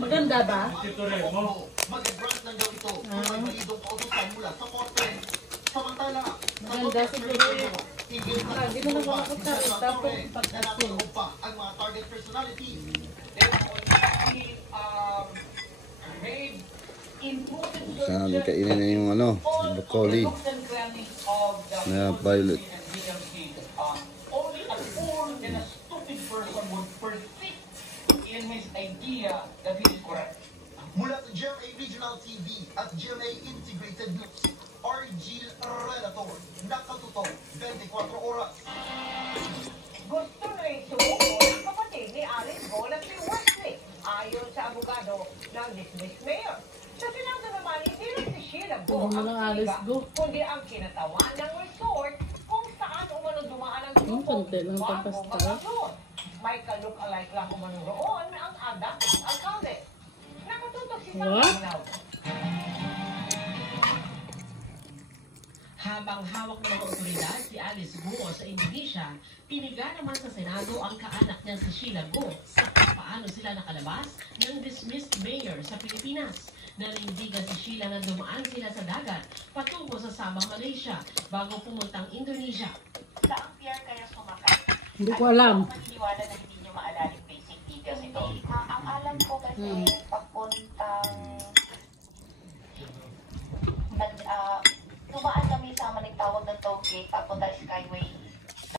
Maganda ba? Mag-grant lang daw ito kung may balidong kautusan mula sa korte. Samantala, maganda siguro eh. Hindi mo na makakasari. Tapos pag-asin. ang mga target personalities. Saan kainin na yung ano, broccoli na violet. Only a fool and a stupid person would persist in his idea that he is correct. Mula sa GMA Regional TV at GMA Integrated News, RG Relator, nakatuto 24 oras. Gusto rin sumuko ang kapatid ni Alice Go na si Wesley ayon sa abogado ng dismissed mayor. Sa Senado naman, hindi rin si Sheila Go ang siga, kundi ang kinatawan ng resort kung saan umano dumaan ang grupo bago mag-upload. May ka-look-alike lang umano roon ang anak ng alkalde. Nakatutok si Sangganaw. Habang hawak ng mga otoridad si Alice Go sa Indonesia, piniga naman sa Senado ang kaanak niya si Sheila Go sa paano sila nakalabas ng dismissed mayor sa Pilipinas. Nanindigan si Sheila na dumaan sila sa dagat patungo sa Sabah, Malaysia bago pumuntang Indonesia. Saang pier kaya sumakay? Hindi ko alam. Maniniwala na hindi nyo maalala yung basic details ito? Ang alam ko kasi papuntang dumaan kami sa manitawag ng toll gate papunta Skyway